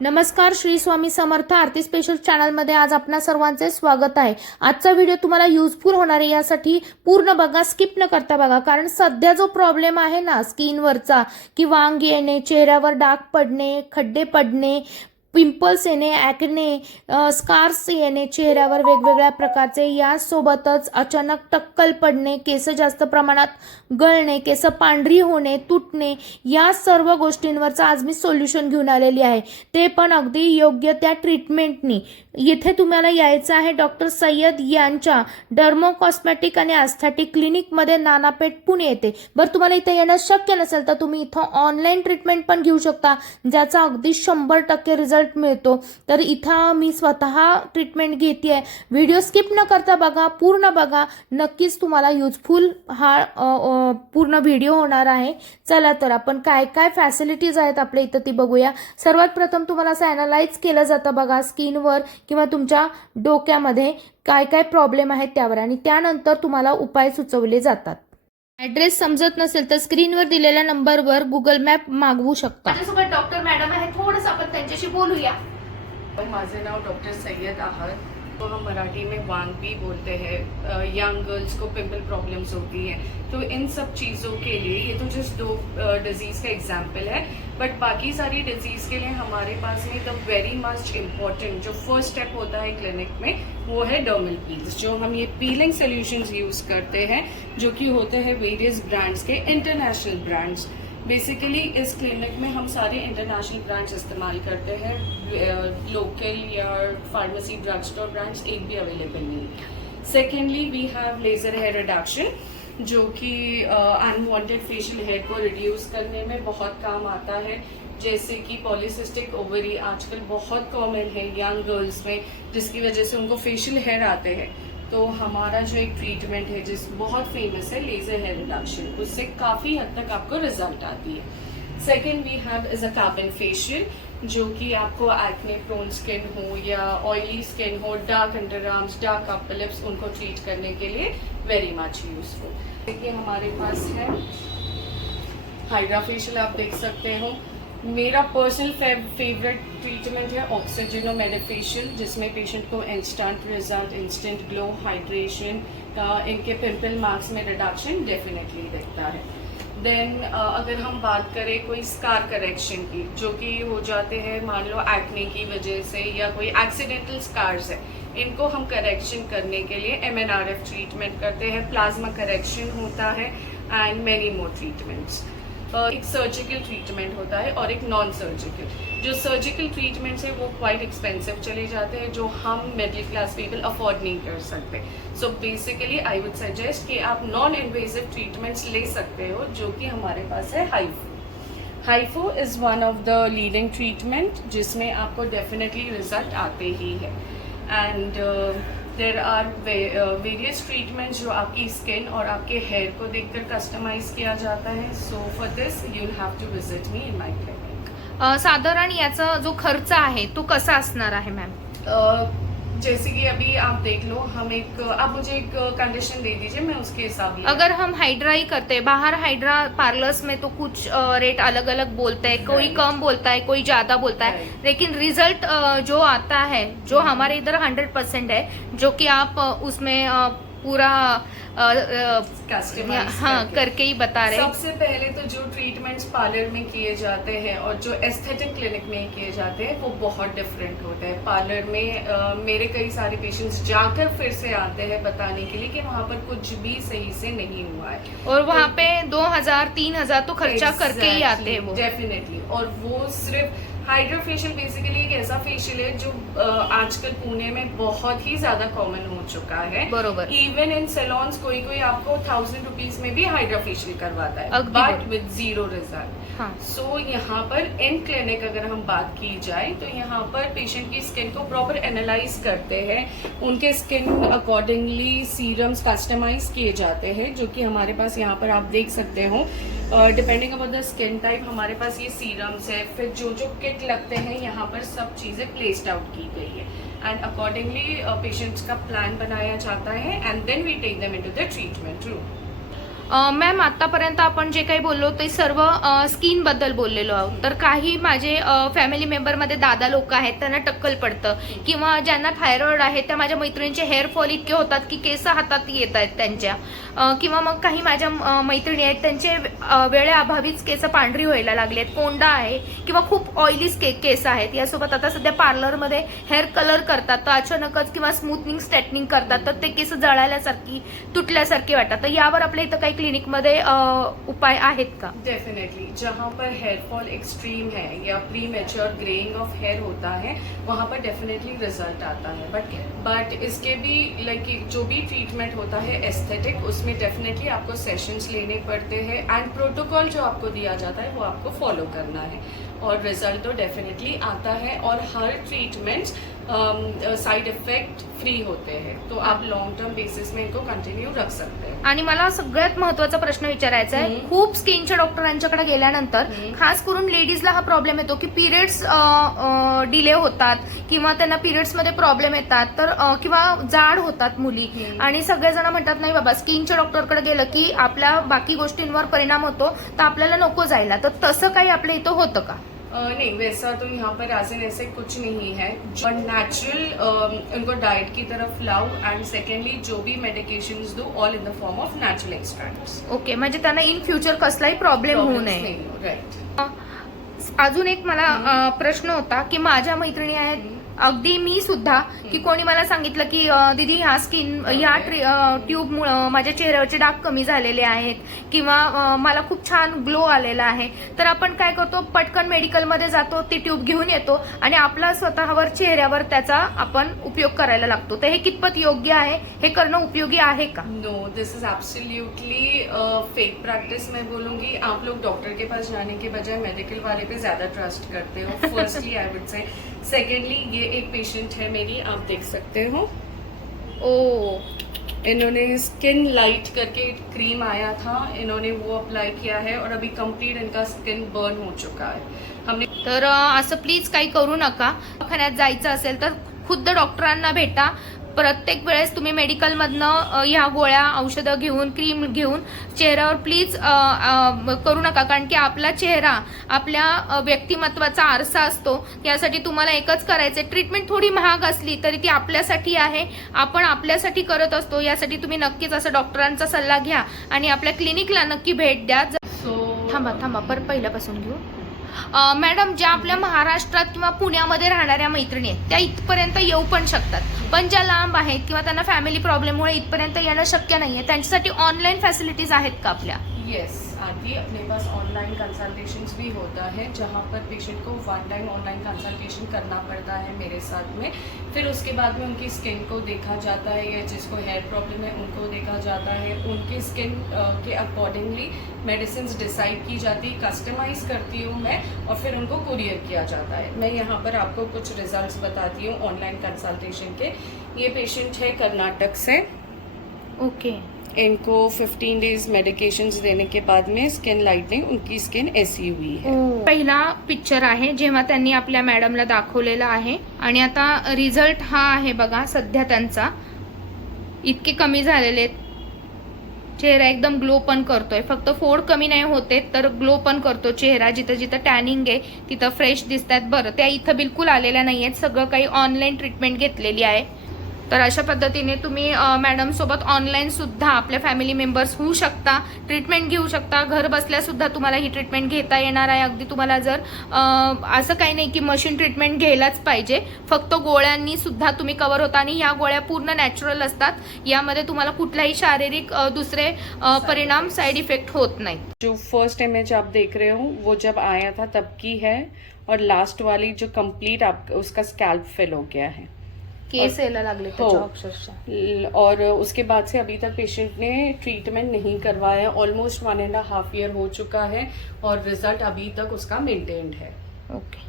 नमस्कार श्री स्वामी समर्थ आरती स्पेशल चॅनलमध्ये आज आपणा सर्वांचे स्वागत आहे. आजचा व्हिडिओ तुम्हाला युजफुल होणार आहे यासाठी पूर्ण बघा स्किप न करता बघा कारण सध्या जो प्रॉब्लेम आहे ना स्किनवरचा की वांग येणे चेहऱ्यावर डाग पडणे खड्डे पडणे पिंपल्स येणे ॲक्ने स्कार्स येणे चेहऱ्यावर वेगवेगळ्या प्रकारचे यासोबतच अचानक टक्कल पडणे केस जास्त प्रमाणात गळणे केस पांढरी होणे तुटणे या सर्व गोष्टींवरचं आज मी सोल्युशन घेऊन आलेली आहे. ते पण अगदी योग्य त्या ट्रीटमेंटनी इथे तुम्हाला यायचं आहे डॉक्टर सय्यद यांच्या डर्मो कॉस्मॅटिक आणि आस्थॅटिक क्लिनिकमध्ये नानापेठ पुणे येते बरं तुम्हाला इथे येणं शक्य नसेल तर तुम्ही इथं ऑनलाईन ट्रीटमेंट पण घेऊ शकता ज्याचा अगदी शंभर टक्के रिझल्ट मिळतो. तर इथं मी स्वतः ट्रीटमेंट घेते आहे व्हिडिओ स्किप न करता बघा पूर्ण बघा. नक्कीच तुम्हाला युजफुल हा पूर्ण व्हिडिओ होणार आहे. चला तर आपण काय काय फॅसिलिटीज आहेत आपल्या इथं ती बघूया. सर्वात प्रथम तुम्हाला असं अनालाइज केलं जातं बघा स्किनवर किंवा तुमच्या डोक्यामध्ये काय काय प्रॉब्लेम आहेत त्यावर. आणि त्यानंतर तुम्हाला उपाय सुचवले जातात. ऍड्रेस समजत नसेल तर स्क्रीनवर दिलेल्या नंबरवर गुगल मॅप मागवू शकता. माझ्यासोबत डॉक्टर मॅडम आहे थोडस आपण त्यांच्याशी बोलूया. माझे नाव डॉक्टर सैयद आहत तो हम मराठी में वांग भी बोलते हैं यंग गर्ल्स को पिंपल प्रॉब्लम्स होती हैं। तो इन सब चीज़ों के लिए, ये तो जस्ट दो डिज़ीज़ का एग्ज़ाम्पल है बट बाकी सारी डिज़ीज़ के लिए हमारे पास में द वेरी मस्ट इंपॉर्टेंट जो फ़र्स्ट स्टेप होता है क्लिनिक में, वो है डर्मल पील्स जो हम ये पीलिंग सोल्यूशंस यूज़ करते हैं, जो कि होते हैं वेरियस ब्रांड्स के इंटरनेशनल ब्रांड्स बेसिकली इस क्लिनिक में हम सारे इंटरनेशनल ब्रांड्स इस्तेमाल करते हैं। लोकल या फार्मेसी ड्रग स्टोर ब्रांड्स एक भी अवेलेबल नहीं secondly we have laser hair reduction जो कि अनवांटेड फेशियल हेयर को रिड्यूस करने में बहुत काम आता है। जैसे कि पॉलीसिस्टिक ओवरी आजकल बहुत कॉमन है यंग गर्ल्स में, जिसकी वजह से उनको फेशियल हेयर आते हैं। तो हमारा जो एक ट्रीटमेंट है, जिस बहुत फ़ेमस है लेजर हेयर रिडक्शन उससे काफ़ी हद तक आपको रिज़ल्ट आती है। Second we have is a carbon facial जो कि आपको एक्ने प्रोन स्किन हो या ऑयली स्किन हो dark under arms dark upper lips उनको ट्रीट करने के लिए वेरी मच यूजफुल देखिए, हमारे पास है हाइड्रा फेशियल आप देख सकते हो। मेरा पर्सनल फेवरेट ट्रीटमेंट है ऑक्सीजनो मेडिफेशियल जिसमें पेशेंट को instant result instant glow hydration इनके पिंपल मार्क्स में रिडक्शन डेफिनेटली दिखता है। देन uh, अगर हम बात करें कोई स्कार करेक्शन की जो कि हो जाते हैं मान लो एक्ने की वजह से या कोई एक्सीडेंटल स्कार्स है इनको हम करेक्शन करने के लिए एमएनआरएफ ट्रीटमेंट करते हैं। प्लाज्मा करेक्शन होता है एंड मैनी मोर ट्रीटमेंट्स एक सर्जिकल ट्रीटमेंट होता है और एक नॉन सर्जिकल जो सर्जिकल ट्रीटमेंट्स है, वो क्वाइट एक्सपेंसिव चले जाते हैं, जो हम मिडिल क्लास पीपल अफोर्ड नहीं कर सकते। So basically I would suggest कि आप नॉन इन्वेजिव ट्रीटमेंट्स ले सकते हो, जो कि हमारे पास है HIFU HIFU is one of the leading treatment जिसमें आपको डेफिनेटली रिज़ल्ट आते ही है। And there are various treatments जो आपकी स्किन और आपके हेयर को देखकर कस्टमाइज किया जाता है। So for this you have to visit me in my clinic साधारण याचा जो खर्च आहे तो कसा असणार आहे मॅम जैसे कि अभी आप देख लो हम एक आप मुझे एक कंडीशन दे दीजिए मैं उसके हिसाब से अगर हम हाइड्रा ही करते हैं बाहर हाइड्रा पार्लर्स में तो कुछ रेट अलग अलग बोलते हैं कोई कम बोलता है कोई ज़्यादा बोलता है। लेकिन रिज़ल्ट जो आता है जो हम्म. हमारे इधर हंड्रेड परसेंट है जो कि आप उसमें पूरा हाँ करके। करके ही बता रहे सबसे पहले तो जो ट्रीटमेंट्स पार्लर में किए जाते हैं और जो एस्थेटिक क्लिनिक में किए जाते हैं वो बहुत डिफरेंट होता है। पार्लर में मेरे कई सारे पेशेंट्स जाकर फिर से आते हैं बताने के लिए कि वहाँ पर कुछ भी सही से नहीं हुआ है। और वहाँ पे दो हज़ार तीन हज़ार तो खर्चा करके ही आते हैं वो। डेफिनेटली और वो सिर्फ़ हाइड्रो फेशियल बेसिकली एक ऐसा फेशियल है जो आजकल पुणे में बहुत ही ज़्यादा कॉमन हो चुका है। बरोबर। इवन इन सेलॉन्स कोई कोई आपको थाउज़ेंड रुपीज़ में भी हाइड्रा फेशियल करवाता है। बट विद ज़ीरो रिज़ल्ट हाँ। सो यहाँ पर इन क्लिनिक अगर हम बात की जाए तो यहाँ पर पेशेंट की स्किन को प्रॉपर एनालाइज करते हैं। उनके स्किन अकॉर्डिंगली सीरम्स कस्टमाइज किए जाते हैं, जो कि हमारे पास यहाँ पर आप देख सकते हो। Depending upon the skin type हमारे पास ये सीरम्स है। फिर जो जो किट लगते हैं, यहाँ पर सब चीज़ें प्लेस्ड आउट की गई है। एंड अकॉर्डिंगली पेशेंट्स का प्लान बनाया जाता है and then we take them into the treatment room ma'am आतापर्यंत आपण जे काही बोललो ते सर्व स्किनबद्दल बोललेलो आहोत. तर काही माझे फॅमिली मेंबरमध्ये दादा लोक आहेत त्यांना टक्कल पडतं. किंवा ज्यांना थायरॉइड आहे त्या माझ्या मैत्रिणींचे हेअरफॉल इतके होतात की केस हातात येत आहेत त्यांच्या. किंवा मग काही माझ्या मैत्रिणी आहेत त्यांचे वेळेअभावीच केस पांढरी व्हायला लागली आहेत कोंडा आहे किंवा खूप ऑइली के केस आहेत. यासोबत आता सध्या पार्लरमध्ये हेअर कलर करतात तर अचानकच किंवा स्मूथनिंग स्ट्रेटनिंग करतात तर ते केस जळाल्यासारखी तुटल्यासारखी वाटतात. तर यावर आपल्या इथं काही क्लिनिकमध्ये उपाय आहेत का? डेफिनेटली जहाँ पर हेयर फॉल एक्सट्रीम है, या premature greying of hair होता है, वहाँ पर डेफिनेटली रिज़ल्ट आता है. बट बट इसके भी लाइक जो भी ट्रीटमेंट होता है एस्थेटिक उसमें डेफिनेटली आपको सेशंस लेने पड़ते हैं एंड प्रोटोकॉल जो आपको दिया जाता है, वो आपको फॉलो करना है. और रिज़ल्ट तो डेफिनेटली आता है और हर ट्रीटमेंट साइड इफेक्ट फ्री होते हैं तो आप लॉन्ग टर्म बेसिस में इनको कंटिन्यू रख सकते हैं आणि मला सगळ्यात महत्त्वाचा प्रश्न विचारायचा आहे. खूप स्किनच्या डॉक्टरांच्याकडे गेल्यानंतर. खास करून लेडीजला हा प्रॉब्लेम येतो की पिरियड्स डिले होतात किंवा त्यांना पिरियड्समध्ये प्रॉब्लेम येतात तर किंवा जाड होतात मुली. आणि सगळेजण म्हणतात नाही बाबा स्किनच्या डॉक्टरकडे गेलं की आपल्या बाकी गोष्टींवर परिणाम होतो तर आपल्याला नको जायला तर तसं काही आपल्या इथं होतं का नहीं वैसा तो यहाँ पर एज एन ऐसे कुछ नहीं है। और नेचुरल उनको डाइट की तरफ लाओ एंड सेकेंडली जो भी medications though all in the form of natural extracts okay म्हणजे त्यांना इन फ्युचर कसलाही प्रॉब्लेम होऊ नये. राइट अजून एक मला प्रश्न होता की माझ्या मैत्रिणी आहेत अगदी मी सुद्धा की कोणी मला सांगितलं की दीदी ह्या स्किन ह्या ट्यूब माझ्या चेहऱ्यावरचे डाग कमी झालेले आहेत किंवा मला खूप छान ग्लो आलेला आहे. तर आपण काय करतो पटकन मेडिकलमध्ये जातो ती ट्यूब घेऊन येतो आणि आपला स्वतःवर चेहऱ्यावर त्याचा आपण उपयोग करायला लागतो. तर हे कितपत योग्य आहे? हे करणं उपयोगी आहे का? No this is absolutely fake practice मैं बोलूंगी आप लोग डॉक्टर के पास जाने के बजाय मेडिकल वाले पे ज्यादा ट्रस्ट करते हो. Firstly I would say secondly ये एक पेशेंट है मेरी आप देख सकते हो। ओ इन्होंने स्किन लाइट करके क्रीम आया था। इन्होंने वो अप्लाई किया है और अभी कंप्लीट इनका स्किन बर्न हो चुका है। हमने तर असं प्लीज काही करू नका. दवाखान्यात जायचं असेल तर खुद्द डॉक्टरांना भेटा. प्रत्येक वेळेस तुम्ही मेडिकलमधनं ह्या गोळ्या औषधं घेऊन क्रीम घेऊन चेहऱ्यावर प्लीज करू नका. कारण की आपला चेहरा आपल्या व्यक्तिमत्वाचा आरसा असतो. यासाठी तुम्हाला एकच करायचं ट्रीटमेंट थोडी महाग असली तरी ती आपल्यासाठी आहे. आपण आपल्यासाठी करत असतो. यासाठी तुम्ही नक्कीच असं डॉक्टरांचा सल्ला घ्या आणि आपल्या क्लिनिकला नक्की भेट द्या. थांबा थांबा. परत पहिल्यापासून घेऊ. मॅडम ज्या आपल्या महाराष्ट्रात किंवा पुण्यामध्ये राहणाऱ्या मैत्रिणी आहेत त्या इथपर्यंत येऊ पण शकतात. पण ज्या लांब आहेत किंवा त्यांना फॅमिली प्रॉब्लेममुळे इथपर्यंत येणं शक्य नाही आहे त्यांच्यासाठी ऑनलाईन फॅसिलिटीज आहेत का आपल्या? येस आदि अपने पास ऑनलाइन कंसल्टेशंस भी होता है, जहाँ पर पेशेंट को वन टाइम ऑनलाइन कंसल्टेशन करना पड़ता है मेरे साथ में। फिर उसके बाद में उनकी स्किन को देखा जाता है या जिसको हेयर प्रॉब्लम है उनको देखा जाता है। उनकी स्किन के अकॉर्डिंगली मेडिसिन डिसाइड की जाती है कस्टमाइज करती हूँ मैं और फिर उनको कुरियर किया जाता है। मैं यहाँ पर आपको कुछ रिजल्ट्स बताती हूँ ऑनलाइन कंसल्टेशन के। ये पेशेंट है कर्नाटक से। ओके इनको 15 डेज मेडिकेशंस देने के बाद में स्किन लाइटनिंग उनकी स्किन ऐसी हुई है। पहिला पिक्चर आहे जेव्हा त्यांनी आपल्या मॅडमला दाखवलेला आहे आणि आता रिझल्ट हा आहे बघा सध्या त्यांचा. इतके कमी झालेले आहेत. चेहरा एकदम ग्लो पण करतोय. फक्त फोड कमी नाही होते तर ग्लो पण करतो चेहरा. जिथं जिथं टॅनिंग आहे तिथं फ्रेश दिसत आहेत बरं त्या इथं बिलकुल आलेल्या नाही आहेत सगळं काही ऑनलाईन ट्रीटमेंट घेतलेली आहे. तर अशा पद्धतीने तुम्ही मॅडमसोबत ऑनलाईनसुद्धा आपल्या फॅमिली मेंबर्स होऊ शकता ट्रीटमेंट घेऊ शकता. घर बसल्यासुद्धा तुम्हाला ही ट्रीटमेंट घेता येणार आहे. अगदी तुम्हाला जर असं काही नाही की मशीन ट्रीटमेंट घ्यायलाच पाहिजे. फक्त गोळ्यांनी सुद्धा तुम्ही कवर होता आणि ह्या गोळ्या पूर्ण नॅचरल असतात. यामध्ये तुम्हाला कुठलाही शारीरिक दुसरे परिणाम साईड इफेक्ट होत नाही. जो फर्स्ट इमेज आप देख रहे हो वो जब आया था तब की है और लास्ट वाली जो कंप्लीट आप उसका स्कैल्प फिल हो गया है। केस यायला लागले हो. और उसके बाद से अभी तक पेशेंट ने ट्रीटमेंट नहीं करवाया almost one and half year हो चुका है और रिज़ल्ट अभी तक उसका मेंटेन्ड है। ओके